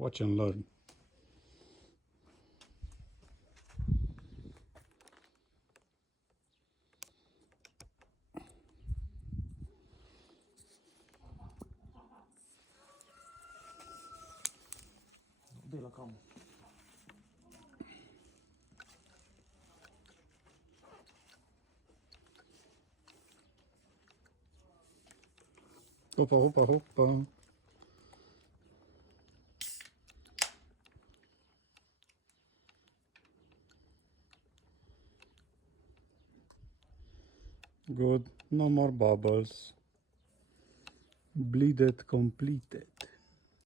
Watch and learn. De la cam. Hoppa, hoppa, hoppa. Good. No more bubbles. Bleed it completed.